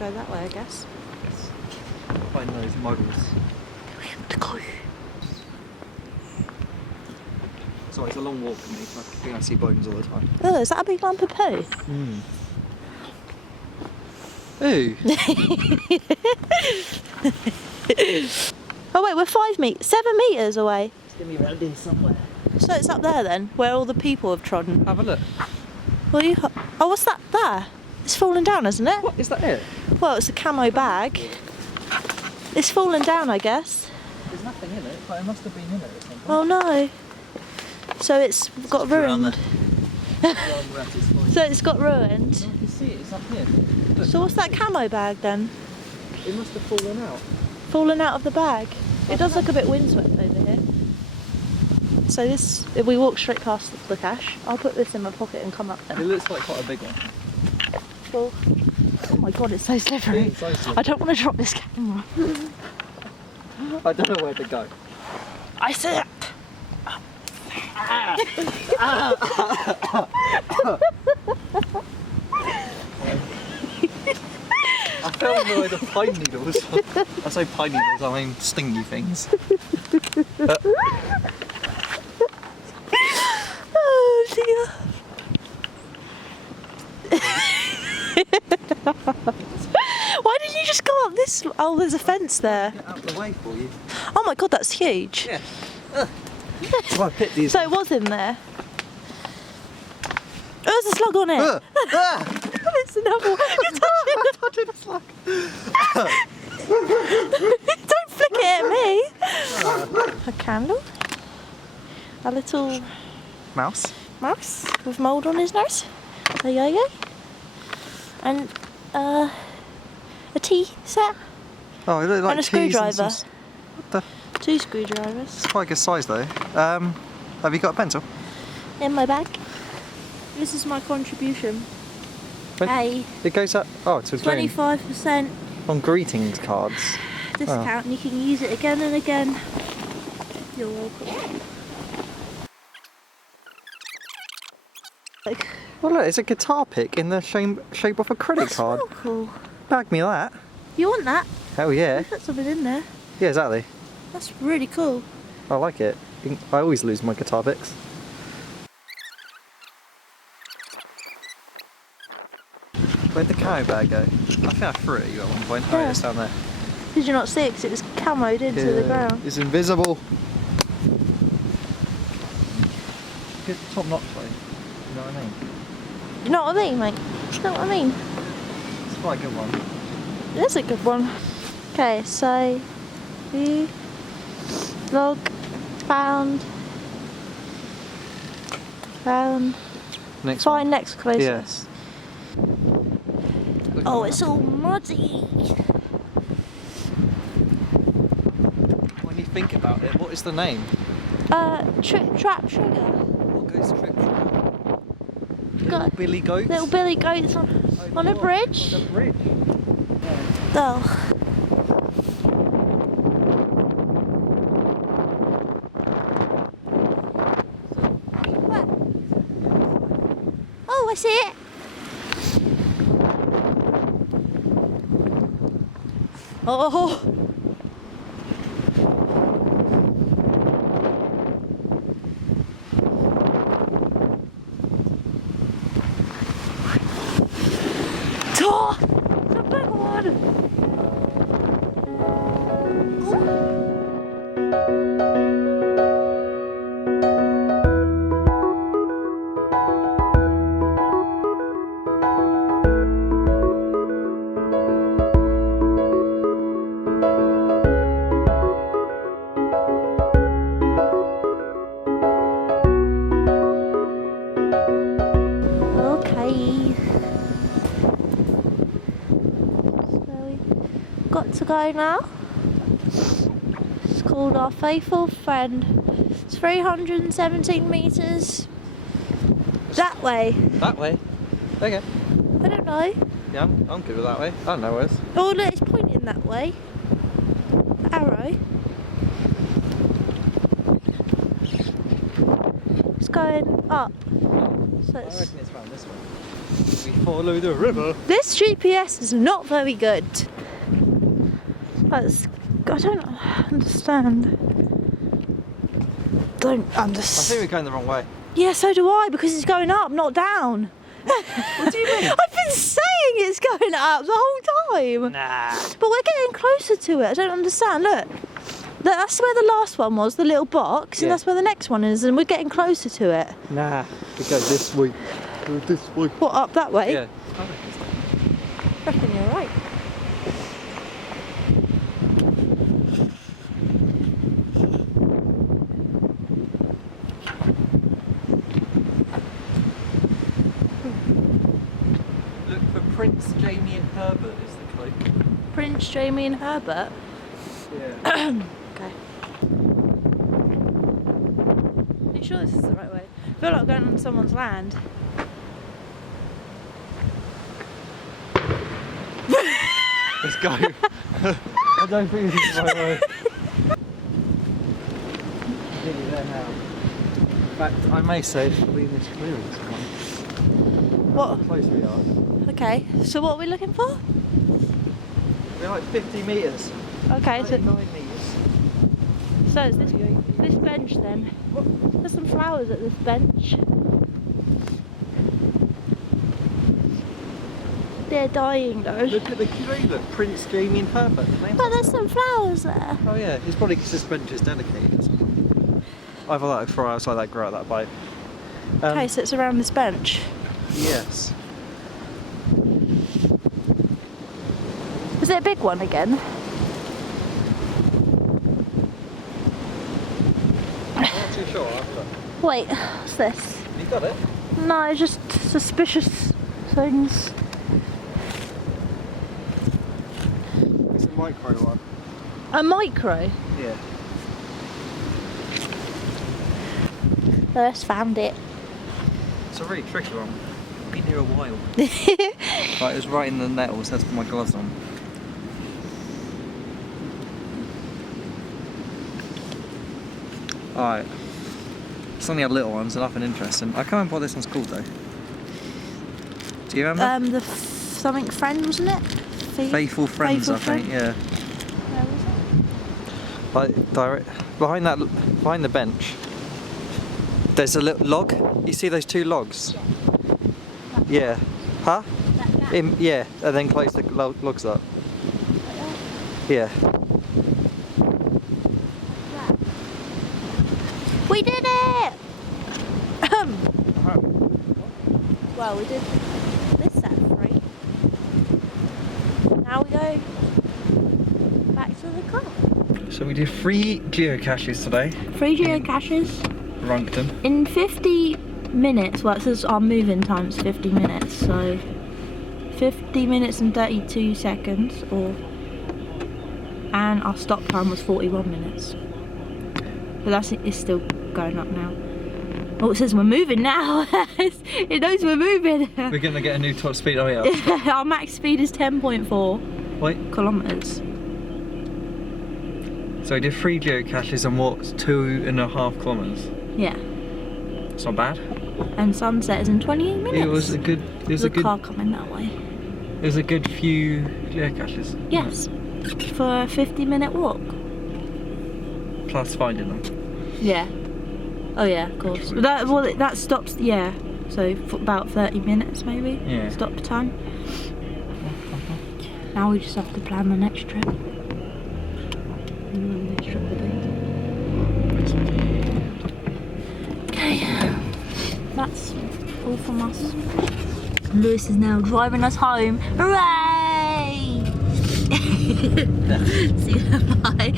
go that way, I guess. Yes. Find those models. So it's a long walk for me. I think I see bones all the time. Oh, is that a big lump of poo? Ooh. Oh wait, we're 7 metres away. It's gonna be around here somewhere. So it's up there then, where all the people have trodden. Have a look. What do oh, what's that there? It's fallen down, isn't it? What, is that it? Well, it's a camo bag. It's fallen down, I guess. There's nothing in it, but it must have been in it or something. Oh no. So it's got ruined. So it's got ruined. No, I can see it, it's up here. Look, So what's that camo bag then? it must have fallen out. Fallen out of the bag. It does look a bit windswept over here. So this, if we walk straight past the cache, I'll put this in my pocket and come up It then. looks like quite a big one. Well, oh my god, it's so slippery. It's so slippery. I don't want to drop this camera. I don't know where to go. I see it. I found the load of pine needles. I say pine needles, I mean stingy things. Oh dear. Why didn't you just go up this? Oh, there's a fence there. Get out of the way for you. Oh my god, that's huge. Yeah. So I picked these. So it was in there. Oh, there's a slug on it. It's another one. You're touching the slug. Don't flick it at me. A candle. A little Mouse. mouse with mould on his nose. A yo-yo. And a tea set. Oh, it looks like And a keys and screwdriver. some- What the? 2 screwdrivers. It's quite a good size though. Have you got a pencil? In my bag. This is my contribution. When- Hey, It goes up. Oh, it's 25% on greetings cards. discount and you can use it again and again. You're welcome. Like, Well, look, it's a guitar pick in the shape of a credit that's card. so cool. Bag me that. You want that? Hell yeah. Put something in there. Yeah, exactly. That's really cool. I like it. I always lose my guitar picks. Where'd the camo bag go? I think I threw it at you at one point. Oh, Yeah. it's down there. Did you not see it? Because it was camoed into the ground. It's invisible. Good top notch though. You know what I mean? You know what I mean, mate? You know what I mean? It's quite a good one. It is a good one. Okay, so we log found Next find one. next closest. Yes. Oh, it's all muddy. When you think about it, what is the name? Trip Trap Trigger. What goes trip trigger? Got Billy goats? little Billy goats on a bridge. On a bridge. Oh. Where? Oh, I see it. Oh. Oh, it's a big one. Okay. Got to go now. It's called Our Faithful Friend. It's 317 metres that way. That way? Okay. I don't know. Yeah, I'm good with that way. I don't know where it is. Oh look, it's pointing that way. The arrow. It's going up. So I it's, reckon it's around this way. We follow the river. This GPS is not very good. I don't understand. Don't I understand. think we're going the wrong way. Yeah, so do I, because it's going up, not down. What do you mean? I've been saying it's going up the whole time. Nah. But we're getting closer to it. I don't understand. Look, that's where the last one was, the little box, and Yeah. that's where the next one is, and we're getting closer to it. Nah. We go this way. Go this way. What, up that way? Yeah. I reckon you're right. Look for Prince Jamie and Herbert is the clue. Prince Jamie and Herbert. Yeah. Okay. Are you sure this is the right way? I feel like going on someone's land. Let's go. I don't think this is the right way. Nearly there now. In fact, I may say it's probably in this clearing somewhere. What? How close we are. Okay, so what are we looking for? We're like 50 metres. Okay, so 99 metres. it's this bench then. There's some flowers at this bench. They're dying though. Look at the clue, look. Prince Jamie and Herbert. The name's But there's some flowers there. Oh yeah, it's probably because this bench is dedicated or something. Either that or throw outside that grow at that bite. Okay, so it's around this bench. Yes. Was it a big one again? I'm not too sure, I'll have a look. Wait, what's this? You got it? No, just suspicious things. It's a micro one. A micro? Yeah. First found it. It's a really tricky one. Been here a while. Right, it was right in the nettles, that's my gloves on. Alright. It's only had little ones, so nothing interesting. I can't remember what this one's called though. Do you remember? Something friend, wasn't it? Faithful Friends, Faithful I think, Friend? yeah. Where was it? Like behind the bench, there's a little log. You see those two logs? Yeah. Huh? Yeah, and then close the logs up. Yeah. We did it! Well, we did this set free. Now we go back to the car. So we did 3 geocaches today. 3 geocaches. Runcton. In 50 minutes, well it says our moving time is 50 minutes, so 50 minutes and 32 seconds, and our stop time was 41 minutes. But it's still going up now. Oh, it says we're moving now. It knows we're moving. We're gonna get a new top speed. Oh yeah. Our max speed is 10.4 Wait. kilometers. So we did 3 geocaches and walked 2.5 kilometers. Yeah. It's not bad. And sunset is in 28 minutes. It was a good. There's a car coming that way. It was a good few geocaches. Yes. For a 50-minute walk. Plus finding them. Yeah. Oh yeah, of course. That stops. Yeah. So for about 30 minutes maybe. Yeah. Stop time. Now we just have to plan the next trip. Okay. That's all from us. Lewis is now driving us home. Hooray! See you. Bye.